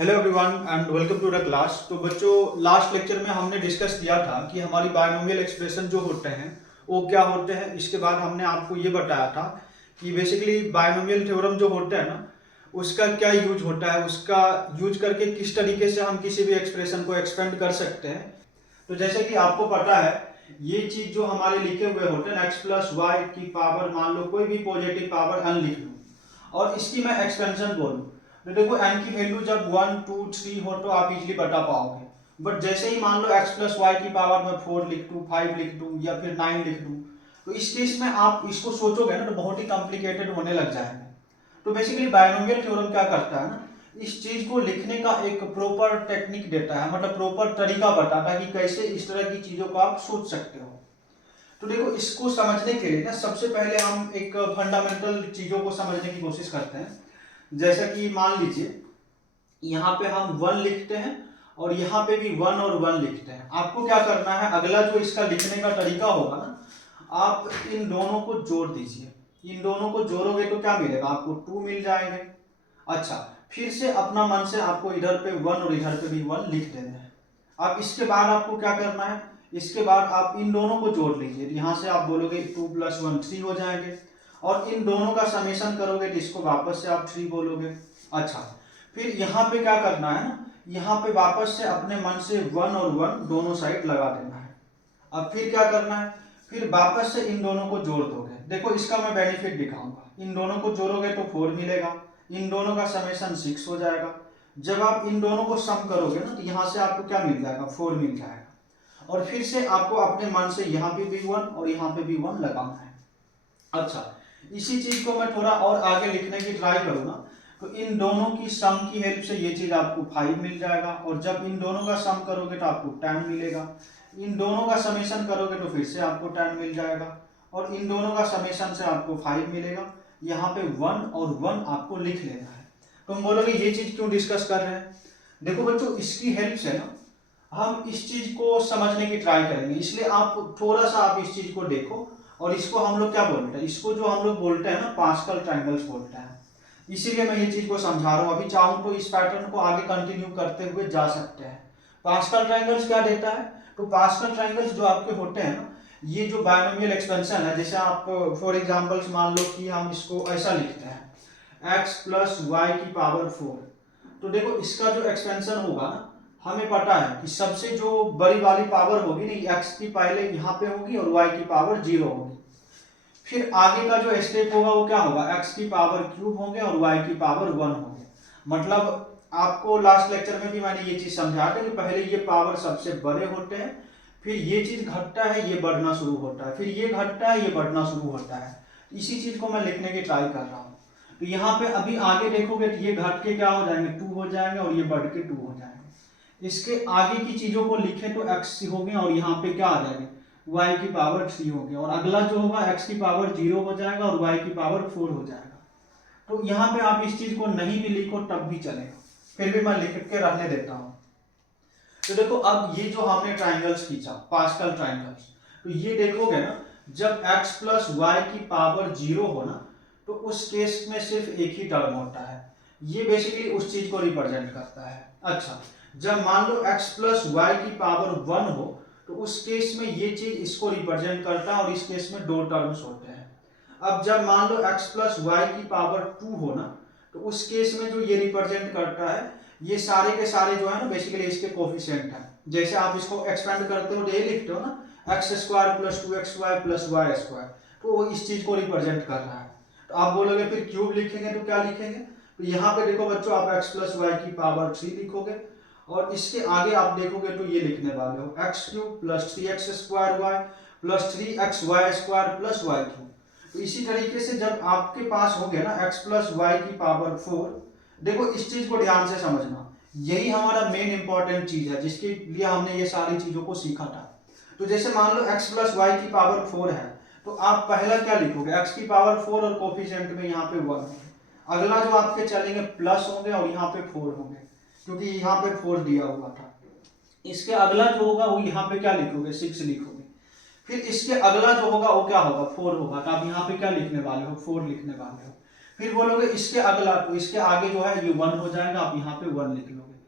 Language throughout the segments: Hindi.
Hello everyone and welcome to the class. तो बच्चों, लास्ट लेक्चर में हमने डिस्कस किया था कि हमारी बायनोमियल एक्सप्रेशन जो होते हैं वो क्या होते हैं। इसके बाद हमने आपको ये बताया था कि बेसिकली बायनोमियल थ्योरम जो होता है ना, उसका क्या यूज होता है, उसका यूज करके किस तरीके से हम किसी भी एक्सप्रेशन को एक्सपेंड कर सकते हैं। तो जैसे कि आपको पता है, ये चीज जो हमारे लिखे हुए होते हैं एक्स प्लस वाई की पावर, मान लो कोई भी पॉजिटिव पावर n लिख लूँ और इसकी मैं एक्सपेंशन बोलूँ, तो देखो n की वैल्यू जब 1 2 3 हो तो आप इजीली बता पाओगे। बट जैसे ही मान लो x प्लस वाई की पावर में 4 लिख दूँ, 5 लिख दूँ या फिर 9 लिख दूँ, तो इस केस में आप इसको सोचोगे ना तो बहुत ही कॉम्प्लिकेटेड होने लग जाएंगे। तो बेसिकली बायनोमियल थ्योरम क्या करता है ना, इस चीज को लिखने का एक प्रॉपर टेक्निक देता है, मतलब प्रॉपर तरीका बताता है कि कैसे इस तरह की चीजों को आप सोच सकते हो। तो देखो, इसको समझने के लिए ना सबसे पहले हम एक फंडामेंटल चीजों को समझने की कोशिश करते हैं। जैसा कि मान लीजिए यहाँ पे हम 1 लिखते हैं और यहाँ पे भी 1 और 1 लिखते हैं। आपको क्या करना है, अगला जो इसका लिखने का तरीका होगा ना, आप इन दोनों को जोड़ दीजिए। इन दोनों को जोड़ोगे तो क्या मिलेगा, आपको 2 मिल जाएंगे। अच्छा, फिर से अपना मन से आपको इधर पे 1 और इधर पे भी 1 लिख देना है। अब इसके बाद आपको क्या करना है, इसके बाद आप इन दोनों को जोड़ लीजिए। यहाँ से आप बोलोगे 2 + 1 3 हो जाएंगे और इन दोनों का समेशन करोगे तो इसको वापस से आप 3 बोलोगे। अच्छा, फिर यहाँ पे क्या करना है ना, यहाँ पे वापस से अपने मन से 1 और 1 दोनों साइड लगा देना है। अब फिर क्या करना है, फिर वापस से इन दोनों को जोड़ दोगे। देखो, इसका मैं बेनिफिट दिखाऊंगा। इन दोनों को जोड़ोगे तो 4 मिलेगा, इन दोनों का समेशन 6 हो जाएगा। जब आप इन दोनों को सम करोगे ना तो यहाँ से आपको क्या मिल जाएगा, 4 मिल जाएगा। और फिर से आपको अपने मन से यहाँ पे भी 1 और यहाँ पे भी 1 लगाना है। अच्छा, इसी चीज को मैं थोड़ा और आगे लिखने की ट्राई करूंगा। तो इन दोनों की सम की हेल्प से ये चीज आपको 5 मिल जाएगा और जब इन दोनों का सम करोगे तो आपको 10 मिलेगा। इन दोनों का समेशन करोगे तो फिर से आपको 10 मिल जाएगा और इन दोनों का समेशन से आपको 5 मिलेगा। यहाँ पे 1 और 1 आपको लिख लेना है। तो हम बोलोगे ये चीज क्यों डिस्कस कर रहे हैं। देखो बच्चों, इसकी हेल्प से ना हम इस चीज को समझने की ट्राई करेंगे, इसलिए आप थोड़ा सा आप इस चीज को देखो। और इसको हम लोग क्या बोलते हैं, इसको जो हम लोग बोलते हैं ना, पास्कल ट्रायंगल्स बोलते हैं। इसीलिए मैं ये चीज को समझा रहा हूँ। अभी चाहूँ तो इस पैटर्न को आगे कंटिन्यू करते हुए जा सकते हैं। पास्कल ट्रायंगल्स क्या देता है, तो पास्कल ट्रायंगल्स जो आपके होते हैं ना, ये जो बायनोमियल एक्सपेंशन है, जैसे आप फॉर एग्जांपल्स मान लो कि हम इसको ऐसा लिखते हैं x प्लस वाई की पावर 4। तो देखो, इसका जो एक्सपेंशन होगा ना, हमें पता है कि सबसे जो बड़ी वाली पावर होगी ना, x की पहले यहाँ पे होगी और y की पावर 0 होगी। फिर आगे का जो स्टेप होगा वो क्या होगा, x की पावर क्यूब होंगे और y की पावर 1 होंगे। मतलब आपको लास्ट लेक्चर में भी मैंने ये चीज समझा था कि पहले ये पावर सबसे बड़े होते हैं, फिर ये चीज घटता है, ये बढ़ना शुरू होता है, फिर ये घटता है, ये बढ़ना शुरू होता है। इसी चीज को मैं लिखने की ट्राई कर रहा हूँ। तो यहाँ पे अभी आगे देखोगे तो ये घट के क्या हो जाएंगे, 2 हो जाएंगे और ये बढ़ के 2 हो जाएंगे। इसके आगे की चीजों को लिखे तो x हो गए और यहाँ पे क्या आ जाएंगे, y की पावर 3 हो गया और अगला जो होगा x की पावर 0 हो जाएगा और y की पावर 4 हो जाएगा। तो यहाँ पे आप इस चीज को नहीं भी लिखो तब भी चलेगा, फिर भी मैं लिख के रहने देता हूँ। तो देखो, अब ये जो हमने ट्राइंगल्स खींचा, पास्कल ट्राइंगल्स, तो ये देखोगे ना, जब x प्लस वाई की पावर 0 हो ना, तो उस केस में सिर्फ एक ही टर्म होता है। ये बेसिकली उस चीज को रिप्रेजेंट करता है। अच्छा, जब मान लो x प्लस वाई की पावर 1 हो, तो उस केस में ये चीज इसको रिप्रेजेंट करता है और इस केस में 2 टर्म्स होते हैं। अब जब मान लो x प्लस वाई की पावर 2 हो ना, तो उस केस में जो ये रिप्रेजेंट करता है, ये सारे के सारे जो है ना बेसिकली इसके कोफिशिएंट है। जैसे आप इसको एक्सपेंड करते हो तो ये लिखते हो ना, x square plus 2xy plus y square, तो वो इस चीज को रिप्रेजेंट कर रहा है। तो आप बोलोगे फिर क्यूब लिखेंगे तो क्या लिखेंगे, तो यहाँ पे देखो बच्चों, आप x प्लस वाई की पावर 3 लिखोगे और इसके आगे आप देखोगे तो ये लिखने वाले हो x cube plus 3x square y plus 3xy square plus y cube. तो इसी तरीके से जब आपके पास हो गया ना x प्लस वाई की पावर 4, देखो इस चीज को ध्यान से समझना, यही हमारा मेन इंपॉर्टेंट चीज है जिसके लिए हमने ये सारी चीजों को सीखा था। तो जैसे मान लो x प्लस वाई की पावर 4 है, तो आप पहला क्या लिखोगे, x की पावर 4 और कोफिशिएंट में यहाँ पे 1 होंगे। अगला जो आपके चलेंगे प्लस होंगे और यहाँ पे 4 होंगे, क्योंकि यहाँ पे 4 दिया हुआ था। इसके अगला जो होगा वो यहाँ पे क्या लिखोगे, 6 लिखोगे। फिर इसके अगला जो होगा वो क्या होगा, 4 होगा, तो आप यहाँ पे क्या लिखने वाले हो, 4 लिखने वाले हो। फिर बोलोगे इसके अगला, तो इसके आगे जो है ये 1 हो जाएगा, आप यहाँ पे 1 लिख लोगे।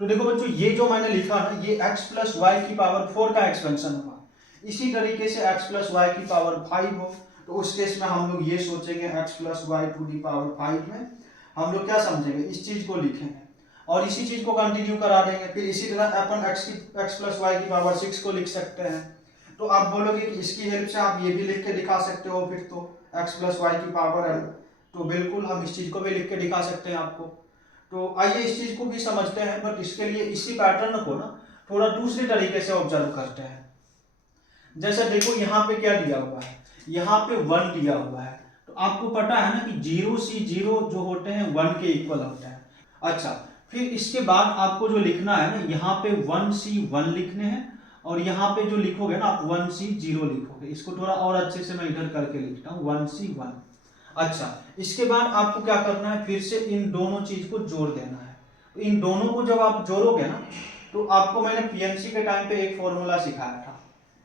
तो देखो बच्चों, ये जो मैंने लिखा ना, ये x प्लस वाई की पावर 4 का एक्सपेंशन हुआ। इसी तरीके से x प्लस वाई की पावर 5 हो, तो उस केस में हम लोग ये सोचेंगे x plus y to the power 5 में हम लोग क्या समझेंगे, इस चीज को लिखेंगे और इसी चीज को कंटिन्यू करा देंगे। फिर इसी तरह अपन x प्लस वाई की पावर 6 को लिख सकते हैं। तो आप बोलोगे कि इसकी हेल्प से आप ये भी लिख के दिखा सकते हो, फिर तो x प्लस वाई की पावर n, तो बिल्कुल हम इस चीज को भी लिख के दिखा सकते हैं आपको। तो आइए इस चीज को भी समझते हैं, बट इसके लिए इसी पैटर्न को ना थोड़ा दूसरे तरीके से ऑब्जर्व करते हैं। जैसे देखो यहाँ पे क्या दिया हुआ है, यहाँ पे 1 दिया हुआ है, तो आपको पता है ना कि 0 जो होते हैं 1 के इक्वल होते हैं। अच्छा, फिर इसके बाद आपको जो लिखना है ना, यहाँ पे 1 लिखने हैं, और यहाँ पे जो लिखोगे ना आप 0 लिखोगे। इसको थोड़ा और अच्छे से मैं इधर करके लिखता हूँ 1 अच्छा, इसके बाद आपको क्या करना है, फिर से इन दोनों चीज को जोड़ देना है। तो इन दोनों को जब आप जोड़ोगे ना, तो आपको मैंने पीएनसी के टाइम पे एक फॉर्मूला सिखाया था,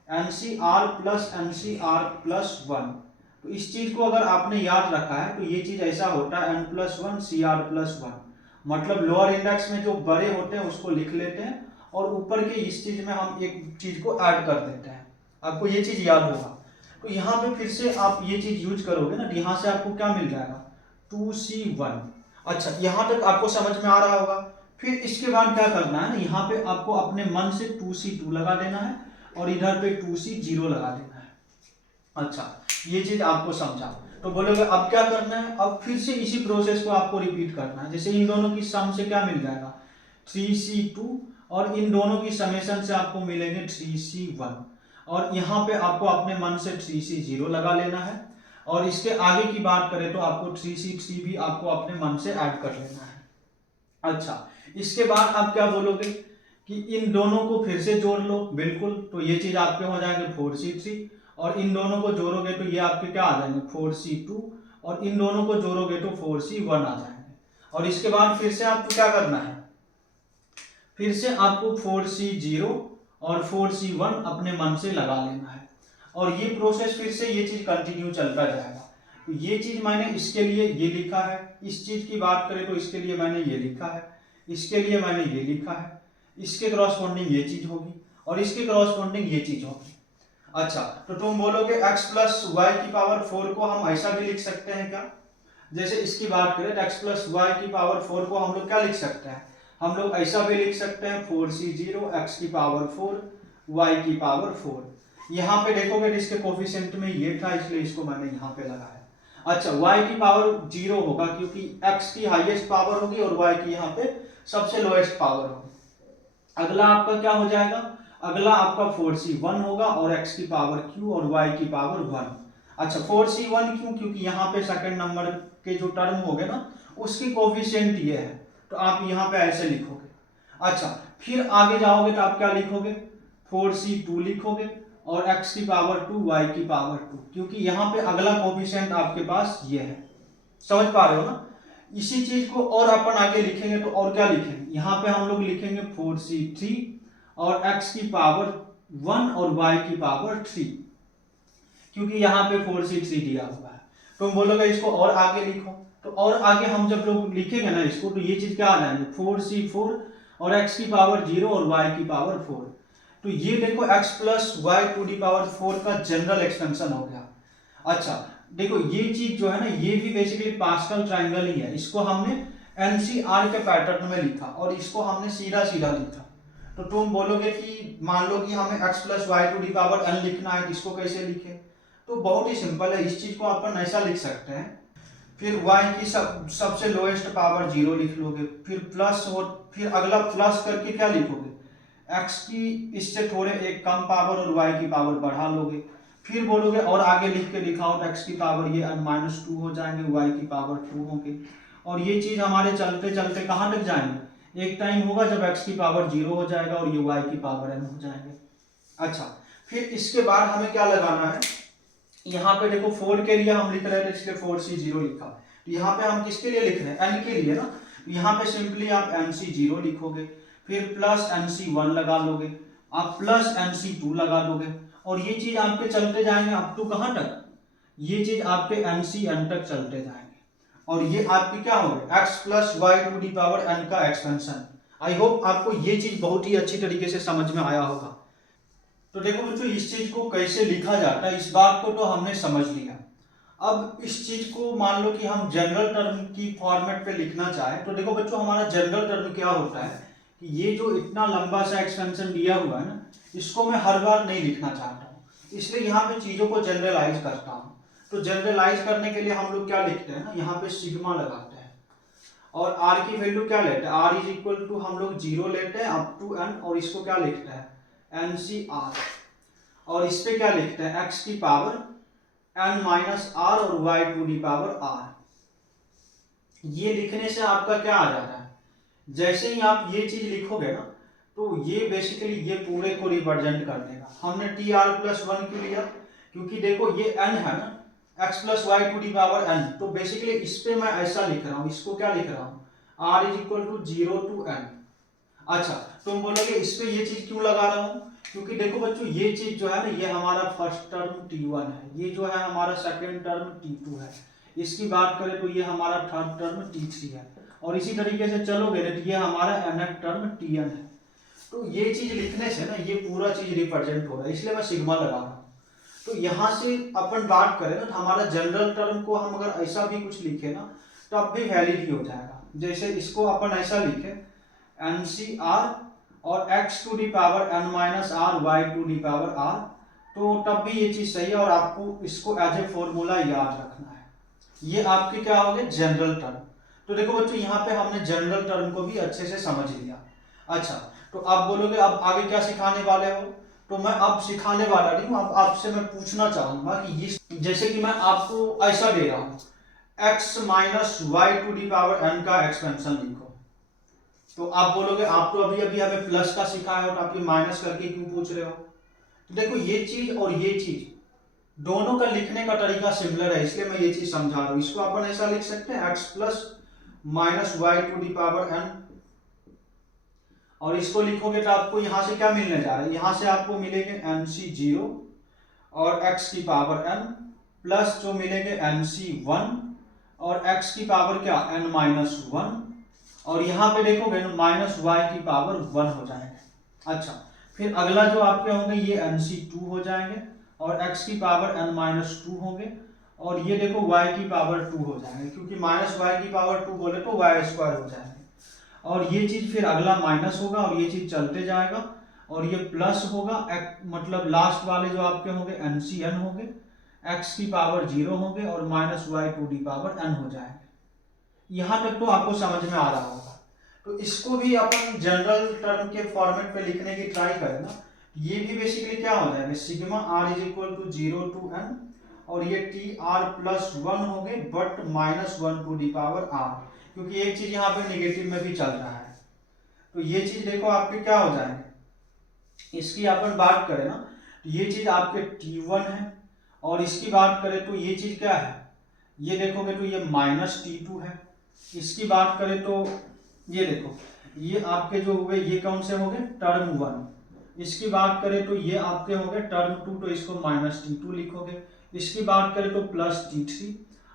NCR प्लस NCR प्लस 1। तो इस चीज को अगर आपने याद रखा है तो ये चीज ऐसा होता है N+1 CR प्लस 1। मतलब लोअर इंडेक्स में जो बड़े होते हैं उसको लिख लेते हैं और ऊपर के इस चीज में हम एक चीज को ऐड कर देते हैं। आपको ये चीज याद होगा। तो यहाँ पे फिर से आप ये चीज यूज करोगे ना, यहाँ से आपको क्या मिल जाएगा 2C1। अच्छा, यहाँ तक आपको समझ में आ रहा होगा। फिर इसके बाद क्या करना है ना, यहाँ पे आपको अपने मन से 2C2 लगा देना है और इधर पे 2C0 लगा देना है। अच्छा, ये चीज आपको समझा। तो बोलोगे अब क्या करना है, अब फिर से इसी प्रोसेस को आपको रिपीट करना है। जैसे इन दोनों की सम से क्या मिल जाएगा 3C2 और इन दोनों की समेशन से आपको मिलेंगे 3C1 और यहाँ पे आपको अपने मन से 3C0 लगा लेना है और इसके आगे की बात करें तो आपको 3C3 भी आपको अपने मन से ऐड कर लेना है। अच्छा, इसके बाद आप क्या बोलोगे कि इन दोनों को फिर से जोड़ लो, बिल्कुल। तो ये चीज आपके हो जाएंगे 4C3 और इन दोनों को जोड़ोगे तो ये आपके क्या आ जाएंगे 4C2 और इन दोनों को जोड़ोगे तो 4C1 आ जाएंगे। और इसके बाद फिर से आपको क्या करना है, फिर से आपको 4C0 और 4C1 अपने मन से लगा लेना है और ये प्रोसेस फिर से ये चीज कंटिन्यू चलता जाएगा। तो ये चीज मैंने इसके लिए ये लिखा है, इस चीज की बात करें तो इसके लिए मैंने ये लिखा है, इसके लिए मैंने ये लिखा है, इसके क्रॉसपोंडिंग ये चीज होगी और इसके क्रॉसपोंडिंग ये चीज होगी। अच्छा, तो तुम बोलोगे x प्लस वाई की पावर 4 को हम ऐसा भी लिख सकते हैं क्या, जैसे इसकी बात करें तो x प्लस वाई की पावर 4 को हम लोग क्या लिख सकते हैं, हम लोग ऐसा भी लिख सकते हैं 4C0 x की पावर 4 y की पावर 4। यहाँ पे देखोगे तो इसके कोफिशिएंट में ये था इसलिए इसको मैंने यहाँ पे लगाया। अच्छा, y की पावर 0 होगा क्योंकि x की हाईएस्ट पावर होगी और y की यहाँ पे सबसे लोएस्ट पावर होगी। अगला आपका क्या हो जाएगा, अगला आपका 4C1 होगा और x की पावर q और y की पावर 1। अच्छा, 4C1 क्यों, क्योंकि यहाँ पे सेकंड नंबर के जो टर्म हो गए ना उसकी कोफिशिएंट ये है, तो आप यहाँ पे ऐसे लिखोगे। अच्छा, फिर आगे जाओगे तो आप क्या लिखोगे 4C2 लिखोगे और x की पावर 2 y की पावर 2, क्योंकि यहाँ पे अगला कोफिशिएंट आपके पास ये है। समझ पा रहे हो ना। इसी चीज को और अपन आगे लिखेंगे तो और क्या लिखेंगे, यहाँ पे हम लोग लिखेंगे 4C3 और x की पावर 1 और y की पावर 3, क्योंकि यहाँ पे 4C3 दिया हुआ है। तुम बोलोगे इसको और आगे लिखो, तो और आगे हम जब लोग लिखेंगे ना इसको तो ये चीज क्या आ जाएंगे 4C4 और x की पावर 0 और y की पावर 4। तो ये देखो x plus y to the power 4 का जनरल एक्सपेंशन हो गया। अच्छा, देखो ये चीज जो है ना ये भी बेसिकली पास्कल ट्रायंगल ही है, इसको हमने एनसीआर के पैटर्न में लिखा और इसको हमने सीधा सीधा लिखा। तो तुम बोलोगे कि मान लो कि हमें x plus y to the power n लिखना है, इसको कैसे लिखे, तो बहुत ही सिंपल है, इस चीज को अपन ऐसा लिख सकते हैं, फिर y की सबसे लोएस्ट पावर 0 लिख लोगे, फिर प्लस और फिर अगला प्लस करके क्या लिखोगे x की इससे थोड़े एक कम पावर और y की पावर बढ़ा लोगे, फिर बोलोगे और आगे लिख के दिखाओ तो x की पावर ये -2 हो जाएंगे, y की पावर 2 होंगे और ये चीज हमारे चलते चलते कहाँ तक जाएंगे, एक टाइम होगा जब x की पावर 0 हो जाएगा और ये y की पावर n हो जाएंगे। अच्छा, फिर इसके बाद हमें क्या लगाना है, यहाँ पे देखो 4 के लिए हम लिख रहे थे इसलिए 4C0 लिखा, तो यहाँ पे हम किसके लिए लिख रहे हैं n के लिए ना, यहाँ पे सिंपली आप NC0 लिखोगे, फिर प्लस NC1 लगा लोगे, आप प्लस NC2 लगा दोगे और ये चीज आपके चलते जाएंगे अप टू कहाँ तक, ये चीज आपके NCN तक चलते जाएंगे। और ये आपकी क्या होगी x plus y to the power n का एक्सपेंशन। आई होप आपको ये चीज बहुत ही अच्छी तरीके से समझ में आया होगा। तो देखो बच्चों इस चीज को कैसे लिखा जाता है इस बात को तो हमने समझ लिया। अब इस चीज को मान लो कि हम जनरल टर्म की फॉर्मेट पे लिखना चाहें तो देखो बच्चों हमारा जनरल टर्म क्या होता है कि ये जो इतना लंबा सा एक्सपेंशन दिया हुआ है ना, इसको मैं हर बार नहीं लिखना चाहता हूँ, इसलिए यहाँ पे चीजों को जनरलाइज करता हूँ। तो जनरलाइज करने के लिए हम लोग क्या लिखते हैं ना, यहाँ पे सिग्मा लगाते हैं और आर की वैल्यू क्या लेते हैं, आर इज इक्वल टू हम लोग 0 लेते हैं अप टू एन, और इसको क्या लिखते हैं एन सी आर, और इस पे क्या लिखते हैं एक्स की पावर n माइनस आर और y to the power r। ये लिखने से आपका क्या आ जाता है, जैसे ही आप ये चीज लिखोगे ना तो ये बेसिकली ये पूरे को रिप्रेजेंट कर देगा। हमने टी आर प्लस 1 क्यों लिया, क्योंकि देखो ये n है ना, x plus y to the power n, तो बेसिकली इस पे मैं ऐसा लिख रहा हूँ, इसको क्या लिख रहा हूँ r is equal to 0 to n। अच्छा तुम बोलोगे इस पे ये चीज क्यों लगा रहा हूँ, क्योंकि देखो बच्चों ये चीज जो है ना ये हमारा फर्स्ट टर्म t1 है, ये जो है हमारा सेकंड टर्म t2 है, इसकी बात करें तो ये हमारा थर्ड टर्म t3 है, और इसी तरीके से चलोगे ना तो ये हमारा nth टर्म tn है। तो ये चीज लिखने से ना ये पूरा चीज रिप्रेजेंट हो रहा है, इसलिए मैं सिग्मा लगा रहा हूँ। तो यहाँ से अपन बात करें ना तो हमारा जनरल टर्म को हम अगर ऐसा भी कुछ लिखे ना तब भी वैलिड ही हो जाएगा। जैसे इसको अपन ऐसा लिखे एन सी आर और x to the power n minus r y to the power r, तो तब भी ये चीज सही है और आपको इसको एज ए फॉर्मूला याद रखना है। ये आपके क्या हो गए जनरल टर्म। तो देखो बच्चों यहाँ पे हमने जनरल टर्म को भी अच्छे से समझ लिया। अच्छा तो आप बोलोगे अब आगे क्या सिखाने वाले हो, तो मैं अब सिखाने वाला नहीं हूँ, अब आपसे मैं पूछना चाहूंगा कि ये जैसे कि मैं आपको ऐसा दे रहा हूँ x minus y to the power n का एक्सपेंशन लिखो, तो आप बोलोगे आप तो अभी अभी हमें प्लस का सिखाया हो तो आप ये माइनस करके क्यों पूछ रहे हो। तो देखो ये चीज और ये चीज दोनों का लिखने का तरीका सिमिलर है, इसलिए मैं ये चीज समझा रहा हूं। इसको अपन ऐसा लिख सकते हैं x plus minus y to the power n, और इसको लिखोगे तो आपको यहां से क्या मिलने जा रहा है, यहां से आपको मिलेंगे nc0 और x की पावर n प्लस जो मिलेंगे nc1 और x की पावर क्या n माइनस 1, और यहाँ पे देखोगे माइनस वाई की पावर 1 हो जाएंगे। अच्छा फिर अगला जो आपके होंगे ये nc2 हो जाएंगे और x की पावर n माइनस 2 होंगे, और ये देखो y की पावर 2 हो जाएंगे, क्योंकि माइनस वाई की पावर 2 बोले तो y स्क्वायर हो जाएंगे, और ये चीज फिर अगला माइनस होगा और ये चीज चलते जाएगा, और ये प्लस होगा मतलब लास्ट वाले जो आपके होंगे ncn होंगे, x की पावर 0 होंगे और minus y to the power n हो जाएंगे। यहां तक तो आपको समझ में आ रहा होगा। तो इसको भी अपन जनरल टर्म के फॉर्मेट पे लिखने की ट्राई करें ना, ये भी बेसिकली क्या हो जाएगा sigma r is equal to 0 to n, और ये टी आर प्लस 1 हो गए but minus 1 to the power r, क्योंकि एक चीज यहाँ पे नेगेटिव में भी चल रहा है। तो ये चीज देखो आपके क्या हो जाएंगे, इसकी अपन बात करें ना ये चीज आपके t1 है, और इसकी बात करें तो ये चीज क्या है, ये देखोगे तो ये माइनस t2 है। इसकी बात करें तो ये देखो ये आपके जो हुए ये कौन से हो गए टर्म 1, इसकी बात करें तो ये आपके हो गए टर्म 2, तो इसको माइनस t2 लिखोगे। इसकी बात करें तो प्लस t3,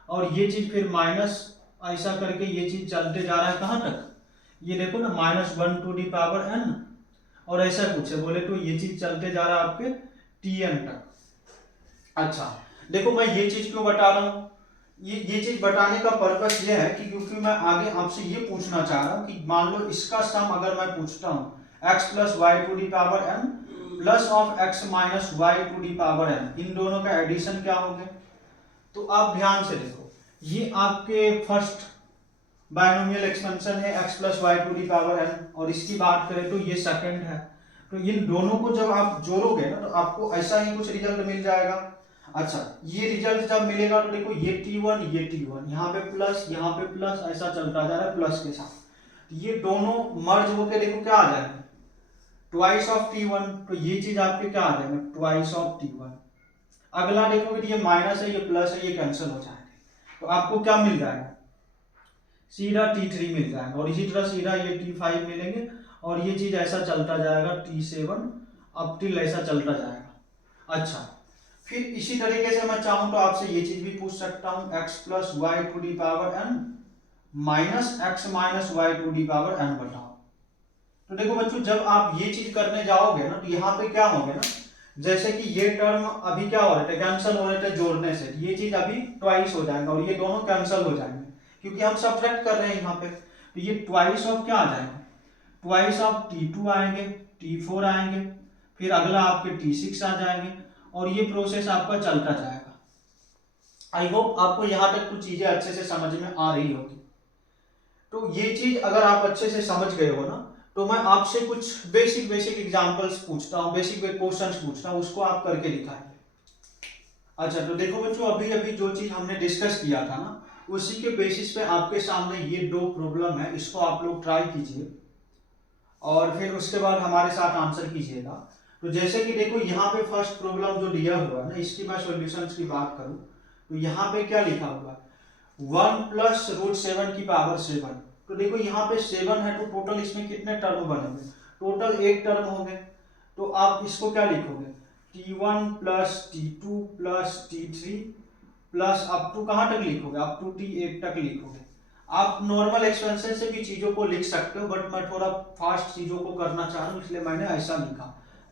और ये चीज फिर माइनस ऐसा करके ये चीज चलते जा रहा है कहाँ तक, ये देखो ना minus 1 to the power n, और ऐसा कुछ है बोले तो ये चीज चलते जा रहा है आपके tn तक। अच्छा देखो मैं ये चीज क्यों बता रहा हूँ, ये चीज बताने का पर्पस ये है कि क्योंकि मैं आगे आपसे ये पूछना चाह रहा हूँ कि मान लो इसका सम अगर मैं पूछता हूँ x plus y to the power n plus of x minus y to the power n, इन दोनों का एडिशन क्या होंगे। तो आप ध्यान से देखो ये आपके फर्स्ट बायनोमियल एक्सपेंशन है x plus y to the power n, और इसकी बात करें तो ये सेकंड है। तो इन दोनों को जब आप जोड़ोगे ना तो आपको ऐसा ही कुछ रिजल्ट मिल जाएगा। अच्छा ये रिजल्ट जब मिलेगा तो देखो ये t1 ये t1 यहाँ पे प्लस ऐसा चलता जा रहा है प्लस के साथ, ये दोनों मर्ज होके देखो क्या आ जाएगा ट्वाइस ऑफ t1, तो ये चीज आपके क्या आ जाएगा ट्वाइस ऑफ t1। अगला देखोगे ये माइनस है ये प्लस है ये कैंसिल हो जाएंगे, तो आपको क्या मिल जाएगा सीधा t3 मिल जाएगा, और इसी तरह सीधा ये t5 मिलेंगे, और ये चीज ऐसा चलता जाएगा t7 अप टिल ऐसा चलता जाएगा। अच्छा फिर इसी तरीके से मैं चाहूं तो आपसे ये चीज भी पूछ सकता हूं, x plus y to the power n minus x minus y to the power n बताओ। तो देखो बच्चों, जब आप ये चीज करने जाओगे ना तो यहाँ पे क्या होगे ना, जैसे कि ये टर्म अभी क्या हो रहे थे, कैंसिल हो रहे थे जोड़ने से, ये चीज अभी ट्वाइस हो जाएगा और ये दोनों कैंसिल हो जाएंगे क्योंकि हम सब्ट्रैक्ट कर रहे हैं यहाँ पे। तो ये ट्वाइस ऑफ क्या आ जाएगा, ट्वाइस ऑफ T2 आएंगे, T4 आएंगे, फिर अगला आपके T6 आ जाएंगे और ये प्रोसेस आपका चलता जाएगा। आई होप आपको यहाँ तक कुछ चीजें अच्छे से समझ में आ रही होगी। तो ये चीज अगर आप अच्छे से समझ गए हो ना, तो मैं आपसे कुछ बेसिक एग्जांपल्स पूछता हूँ, बेसिक क्वेश्चंस पूछता हूँ, उसको आप करके दिखाएंगे। अच्छा, तो देखो बच्चों, अभी अभी जो चीज हमने डिस्कस किया था ना, उसी के बेसिस पे आपके सामने ये दो प्रॉब्लम है, इसको आप लोग ट्राई कीजिए और फिर उसके बाद हमारे साथ आंसर कीजिएगा। तो जैसे कि देखो यहाँ पे फर्स्ट प्रॉब्लम जो दिया हुआ है ना, इसकी मैं सॉल्यूशंस की बात करूँ तो यहाँ पे क्या लिखा हुआ है, 1 प्लस रूट 7 की पावर 7। तो देखो यहाँ पे 7 है तो टोटल इसमें कितने टर्म बनेंगे, टोटल 8 टर्म होंगे। तो आप इसको क्या लिखोगे, T1 plus T2 plus T3 plus up to कहाँ तक लिखोगे, अप टू T8 तक लिखोगे। आप नॉर्मल एक्सपेंशन से भी चीजों को लिख सकते हो, बट मैं थोड़ा फास्ट चीजों को करना चाह रहा हूँ इसलिए मैंने ऐसा लिखा।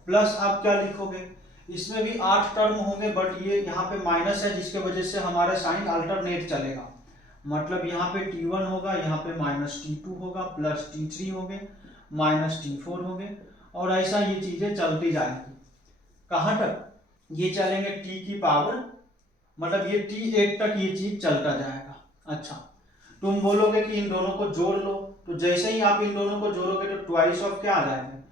प्लस आप क्या लिखोगे, इसमें भी 8 टर्म होंगे, बट ये यहाँ पे माइनस है जिसके वजह से हमारा साइन अल्टरनेट चलेगा। मतलब यहाँ पे T1 होगा, यहाँ पे माइनस T2 होगा, प्लस T3 होंगे, माइनस T4 होंगे और ऐसा ये चीजें चलती जाएंगी। कहाँ तक, ये चलेंगे T की पावर, मतलब ये T8 तक ये चीज चलता जाएगा। अच्छा, तुम बोलोगे कि इन दोनों को जोड़ लो, तो जैसे ही आप इन दोनों को जोड़ोगे तो ट्वाइस ऑफ क्या आ जाएगा,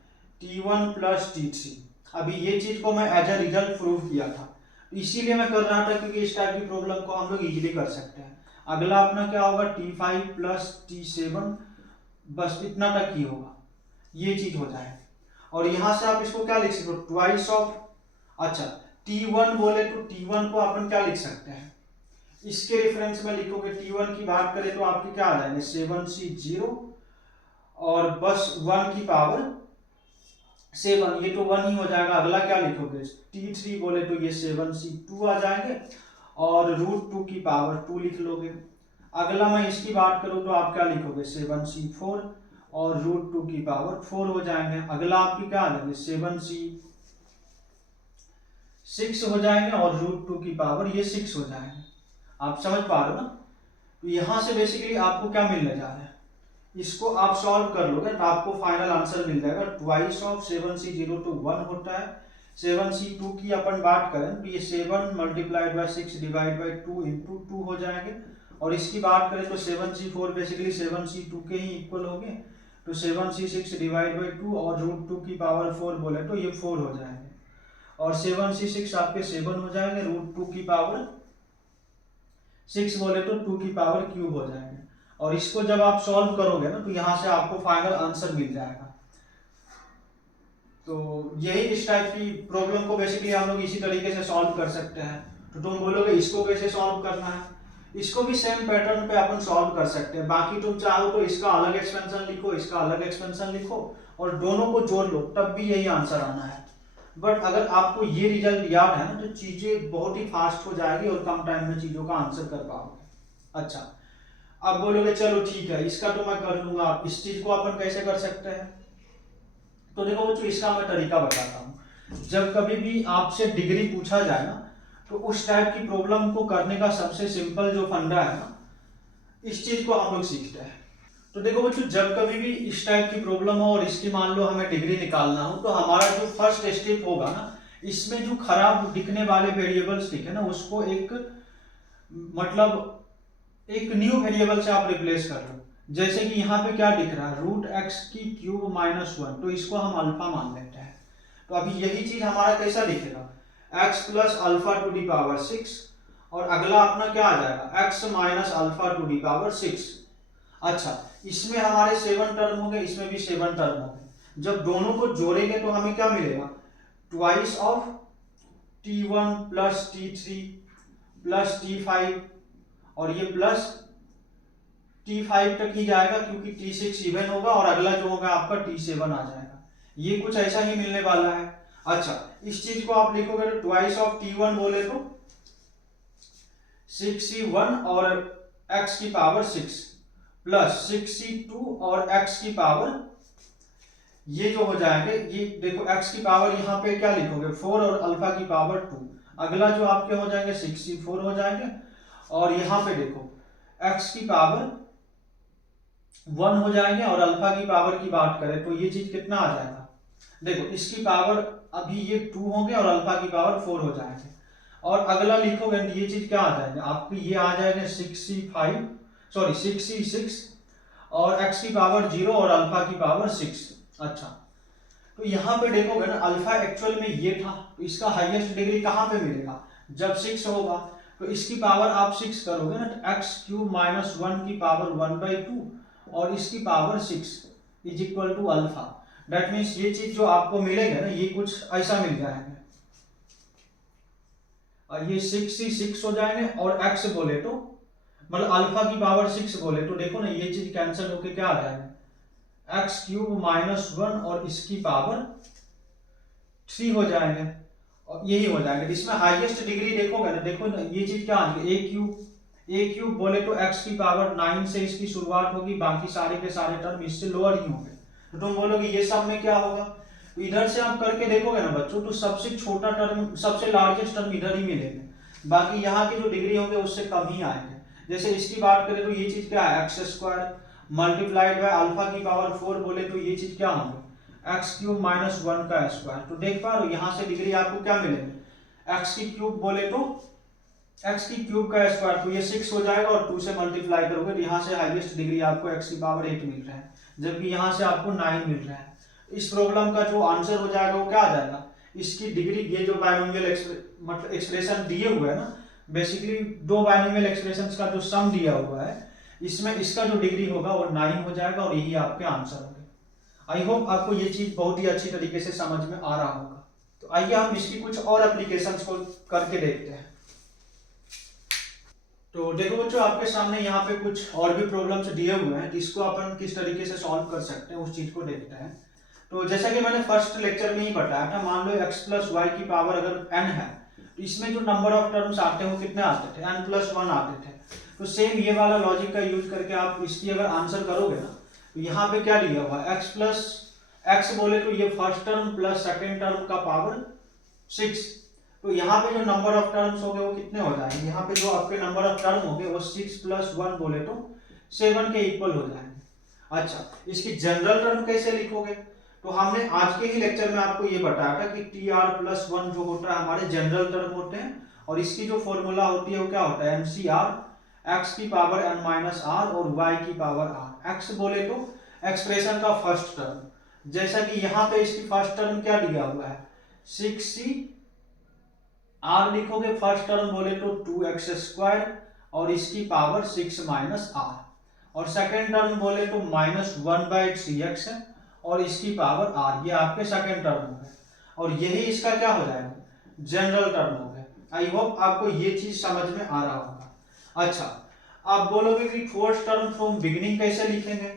T1 प्लस T3। अभी ये चीज को मैं एज ए रिजल्ट प्रूव किया था, इसीलिए मैं कर रहा था क्योंकि इस टाइप की प्रॉब्लम को हम लोग इजीली कर सकते हैं। अगला अपना क्या होगा, T5 प्लस T7, बस इतना तक ही होगा, ये चीज हो जाएगी। और यहां से आप इसको क्या लिख सकते हो, ट्वाइस ऑफ, अच्छा T1 बोले तो T1 को अपन क्या लिख सकते हैं, इसके रेफरेंस में लिखोगे, T1 की बात करें तो आपके क्या आ जाएंगे 7C0 और बस 1 की पावर 7, ये तो 1 ही हो जाएगा। अगला क्या लिखोगे, T3 बोले तो ये 7C2 आ जाएंगे और रूट 2 की पावर 2 लिख लोगे। अगला मैं इसकी बात करूं तो आप क्या लिखोगे, 7C4 और रूट 2 की पावर 4 हो जाएंगे। अगला आपकी क्या आ जाएंगे, 7C6 हो जाएंगे और रूट 2 की पावर ये 6 हो जाएंगे। आप समझ पा रहे हो ना। तो यहां से बेसिकली आपको क्या मिलने जा रहा है, इसको आप सॉल्व कर लोगे तो आपको फाइनल आंसर मिल जाएगा। ट्वाइस ऑफ 7C0 तो 1 होता है। 7C2 की अपन बात करें तो ये 7 multiplied by 6 divide by 2 into 2 हो जाएंगे। और इसकी बात करें तो 7C4 बेसिकली 7C2 के ही इक्वल होंगे, तो 7C6 डिवाइड बाई 2 और रूट 2 की पावर 4 बोले तो ये 4 हो जाएंगे। और 7C6 आपके 7 हो जाएंगे, रूट 2 की पावर 6 बोले तो 2 की पावर क्यूब हो जाएंगे। और इसको जब आप सॉल्व करोगे ना तो यहां से आपको फाइनल आंसर मिल जाएगा। तो यही इस टाइप की प्रॉब्लम को बेसिकली हम लोग इसी तरीके से सॉल्व कर सकते हैं। तो तुम बोलोगे इसको कैसे सॉल्व करना है, इसको भी सेम पैटर्न पे अपन सॉल्व कर सकते हैं। बाकी तुम चाहो तो इसका अलग एक्सपेंशन लिखो, इसका अलग एक्सपेंशन लिखो और दोनों को जोड़ लो, तब भी यही आंसर आना है। बट अगर आपको ये रिजल्ट याद है ना तो चीजें बहुत ही फास्ट हो जाएगी और कम टाइम में चीजों का आंसर कर पाओगे। अच्छा, अब बोलोगे चलो ठीक है इसका तो मैं कर लूंगा, इस चीज को अपन कैसे कर सकते हैं। तो देखो बच्चों, इसका मैं तरीका बताता हूँ। जब कभी भी आपसे डिग्री पूछा जाए ना तो उस टाइप की प्रॉब्लम को करने का सबसे सिंपल जो फंडा है ना, इस चीज को हम लोग सीखते हैं। तो देखो बच्चों, जब कभी भी इस टाइप की प्रॉब्लम हो और इसकी मान लो हमें डिग्री निकालना हो, तो हमारा जो फर्स्ट स्टेप होगा ना, इसमें जो खराब दिखने वाले वेरिएबल्स दिखे ना उसको एक मतलब एक न्यू वेरिएबल से आप रिप्लेस कर लो। जैसे कि यहाँ पे क्या दिख रहा है, रूट एक्स की क्यूब माइनस 1, तो इसको हम अल्फा मान लेते हैं। तो अभी यही चीज हमारा कैसा दिखेगा, x plus alpha to the power 6 और अगला अपना क्या आ जाएगा, x minus alpha to the power 6। अच्छा, इसमें हमारे 7 टर्म हो गए, इसमें भी 7 टर्म हो गए। जब दोनों को जोड़ेंगे तो हमें क्या मिलेगा, twice of T1 plus T3 plus T5 और ये प्लस T5 तक ही जाएगा क्योंकि T6 इवन होगा और अगला जो होगा आपका T7 आ जाएगा। ये कुछ ऐसा ही मिलने वाला है। अच्छा, इस चीज को आप लिखोगे तो ट्वाइस ऑफ t1 बोले तो 6c1 और x की पावर 6 प्लस 6c2 और x की पावर, ये जो हो जाएंगे, ये देखो x की पावर यहाँ पे क्या लिखोगे 4 और अल्फा की पावर 2। अगला जो आपके हो जाएंगे 6c4 हो जाएंगे, और यहाँ पे देखो x की पावर 1 हो जाएंगे, और अल्फा की पावर की बात करें तो ये चीज कितना आ जाएगा, देखो इसकी पावर अभी ये 2 होंगे और अल्फा की पावर 4 हो जाएंगे, और अगला लिखोगे ये चीज क्या आ जाएंगे आपकी, ये आ जाएंगे 6c6 और x की पावर 0 और अल्फा की पावर 6। अच्छा, तो यहाँ पे देखोगे ना अल्फा एक्चुअल में ये था, तो इसका हाईएस्ट डिग्री कहाँ पे मिलेगा, जब 6 होगा तो इसकी पावर आप 6 करोगे ना तो एक्स क्यूब माइनस 1 की पावर 1/2 और इसकी power 6 is equal to alpha. That means ये चीज जो आपको मिलेगा ना ये कुछ ऐसा मिल जाएगा, और ये 6 हो जाएंगे, और x बोले तो मतलब अल्फा की पावर 6 बोले तो देखो ना ये चीज कैंसिल होके क्या आ जाएगा, एक्स क्यूब माइनस 1 और इसकी पावर 3 हो जाएंगे, और यही हो जाएंगे। इसमें हाईएस्ट डिग्री देखोगे ना, देखो ना ये चीज क्या आ जाएगी, ए क्यूब बोले तो x की पावर 9 से इसकी शुरुआत होगी, बाकी सारे के सारे टर्म इससे लोअर ही होंगे, तो तुम बोलोगे ये सब में क्या होगा, तो इधर से आप करके देखोगे ना बच्चों तो सबसे छोटा टर्म सबसे लार्जेस्ट टर्म इधर ही मिलेंगे, बाकी यहाँ की जो डिग्री होंगे उससे कम ही आएंगे। जैसे इसकी बात करें तो ये चीज क्या है, x square multiplied by alpha की पावर 4 बोले तो ये चीज क्या होंगे, एक्स क्यूब माइनस 1 का स्क्वायर। तो देख पा रहे हो यहाँ से डिग्री आपको क्या मिलेंगे, एक्स की क्यूब बोले तो एक्स की क्यूब का स्क्वायर, तो ये 6 हो जाएगा, और 2 से मल्टीप्लाई करोगे तो यहाँ से हाईएस्ट डिग्री आपको एक्स की पावर 8 मिल रहा है, जबकि यहाँ से आपको 9 मिल रहा है। इस प्रॉब्लम का जो आंसर हो जाएगा वो क्या आ जाएगा, इसकी डिग्री, ये जो बायनोमियल मतलब एक्सप्रेशन दिए हुए है ना, बेसिकली दो बायनोमियल एक्सप्रेशंस का जो सम दिया हुआ है इसमें इसका जो डिग्री होगा वो 9 हो जाएगा, और यही आपके आंसर होंगे। आई होप आपको ये चीज बहुत ही अच्छी तरीके से समझ में आ रहा होगा। तो आइए हम इसकी कुछ और एप्लीकेशंस को करके देखते हैं। तो देखो बच्चों आपके सामने यहाँ पे कुछ और भी प्रॉब्लम्स दिए हुए हैं जिसको अपन किस तरीके से सॉल्व कर सकते हैं उस चीज को देखते हैं। तो जैसा कि मैंने फर्स्ट लेक्चर में ही बताया था, मान लो x प्लस वाई की पावर अगर n है तो इसमें जो नंबर ऑफ टर्म्स आते हैं वो कितने आते थे, n प्लस 1 आते थे। तो सेम ये वाला लॉजिक का यूज करके आप इसकी अगर आंसर करोगे ना तो यहाँ पे क्या दिया हुआ है, x प्लस x बोले तो ये first term plus second term का पावर 6। तो यहाँ पे जो नंबर ऑफ टर्म्स होंगे वो कितने हो जाएंगे, यहाँ पे जो आपके नंबर ऑफ टर्म होंगे वो 6 प्लस 1 बोले तो 7 के इक्वल हो जाएंगे। अच्छा, इसकी जनरल टर्म कैसे लिखोगे, तो हमने आज के ही लेक्चर में आपको ये बताया था कि tr प्लस 1 जो होता है हमारे जनरल टर्म होते हैं, और इसकी जो फॉर्मूला होती है वो क्या होता है, mcr x की पावर n माइनस r और y की पावर r। x बोले तो एक्सप्रेशन का फर्स्ट टर्म, जैसा कि यहाँ पे इसकी फर्स्ट टर्म क्या दिया हुआ है 6c, r लिखोगे फर्स्ट टर्म बोले तो 2x स्क्वायर और इसकी पावर 6 माइनस r, और सेकेंड टर्म बोले तो -1/3x है और इसकी पावर r, ये आपके सेकेंड टर्म हो गए, और यही इसका क्या हो जाएगा, जनरल टर्म हो गए। आई होप आपको ये चीज समझ में आ रहा होगा। अच्छा, आप बोलोगे कि फोर्थ टर्म फ्रॉम बिगिनिंग कैसे लिखेंगे,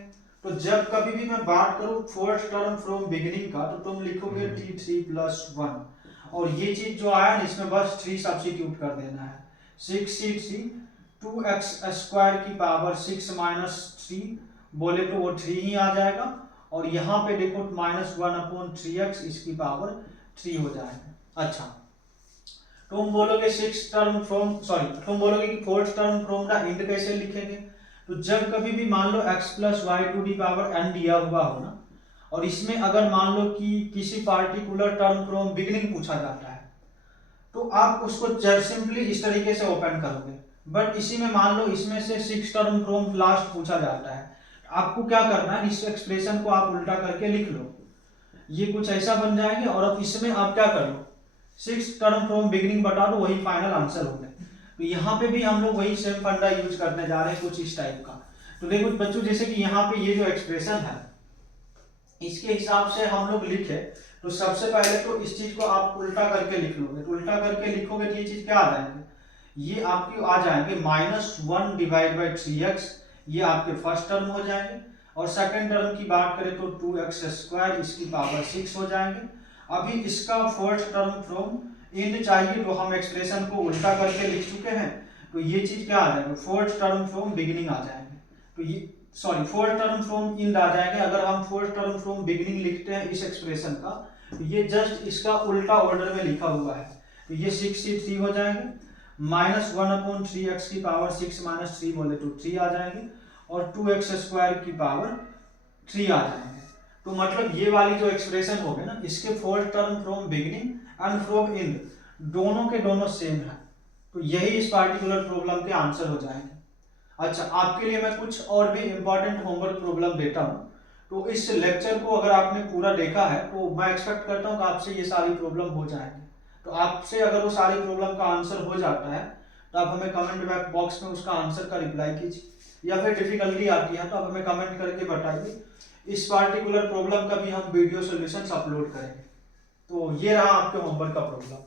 तो जब कभी भी मैं बात करूं फोर्थ टर्म फ्रॉम बिगिनिंग का तो तुम लिखोगे t3 प्लस 1, और ये चीज जो आया ना इसमें बस 3 सब्स्टिट्यूट कर देना है, 6c3 2x स्क्वायर की पावर 6 माइनस 3 बोले तो वो 3 ही आ जाएगा, और यहाँ पे देखो -1/3x इसकी पावर 3 हो जाएगा। अच्छा, तुम बोलोगे तुम बोलोगे कि fourth term from the end कैसे लिखेंगे, तो जब कभी भी मान लो x plus y to the power n दिया हुआ हो ना, और इसमें अगर मान लो कि किसी पार्टिकुलर टर्म फ्रॉम बिगिनिंग पूछा जाता है तो आप उसको सिंपली इस तरीके से ओपन करोगे, बट इसी में मान लो इसमें से 6 टर्म फ्रॉम लास्ट पूछा जाता है, आपको क्या करना है, इस एक्सप्रेशन को आप उल्टा करके लिख लो, ये कुछ ऐसा बन जाएंगे, और अब इसमें आप क्या कर लो 6 टर्म फ्रॉम बिगिनिंग बता दो, वही फाइनल आंसर हो गए। तो यहाँ पे भी हम लोग वही सेम फंडा यूज करने जा रहे हैं कुछ इस टाइप का। तो देखो बच्चों जैसे कि यहाँ पे ये जो एक्सप्रेशन है इसके हिसाब से हम लोग लिखे, तो सबसे पहले तो इस चीज को आप उल्टा करके लिख लोगे, तो उल्टा करके लिखोगे तो ये चीज क्या आ जाएंगे, ये आपकी आ जाएंगे -1/3x, ये आपके फर्स्ट टर्म हो जाएंगे, और सेकंड टर्म की बात करें तो 2x स्क्वायर इसकी पावर 6 हो जाएंगे, अभी इसका फर्स्ट टर्म फ्रॉम एंड चाहिए, तो हम एक्सप्रेशन को उल्टा करके लिख चुके हैं, तो ये चीज क्या आ जाएगा, फोर्थ टर्म फ्रॉम बिगिनिंग आ जाएंगे। तो ये sorry fourth term from end आ जाएंगे। अगर हम फोर्थ टर्म फ्रॉम बिगिनिंग लिखते हैं इस एक्सप्रेशन का, तो ये जस्ट इसका उल्टा ऑर्डर में लिखा हुआ है। तो ये 6 से 3 हो जाएंगे, -1/3x की पावर 6 - 3 बोले तो 3 आ जाएंगे, और 2x² की पावर 3 आ जाएंगे। तो मतलब ये वाली जो एक्सप्रेशन हो गई ना, इसके fourth term from beginning and from and दोनों के दोनों सेम है। तो यही इस पार्टिकुलर प्रॉब्लम के आंसर हो जाएंगे। अच्छा, आपके लिए मैं कुछ और भी इंपॉर्टेंट होमवर्क प्रॉब्लम देता हूँ। तो इस लेक्चर को अगर आपने पूरा देखा है तो मैं एक्सपेक्ट करता हूँ कि आपसे ये सारी प्रॉब्लम हो जाएंगे। तो आपसे अगर वो सारी प्रॉब्लम का आंसर हो जाता है तो आप हमें कमेंट बॉक्स में उसका आंसर का रिप्लाई कीजिए, या फिर डिफिकल्टी आती है तो आप हमें कमेंट करके बताइए। इस पार्टिकुलर प्रॉब्लम का भी हम वीडियो सॉल्यूशंस अपलोड करेंगे। तो ये रहा आपके होमवर्क का प्रॉब्लम।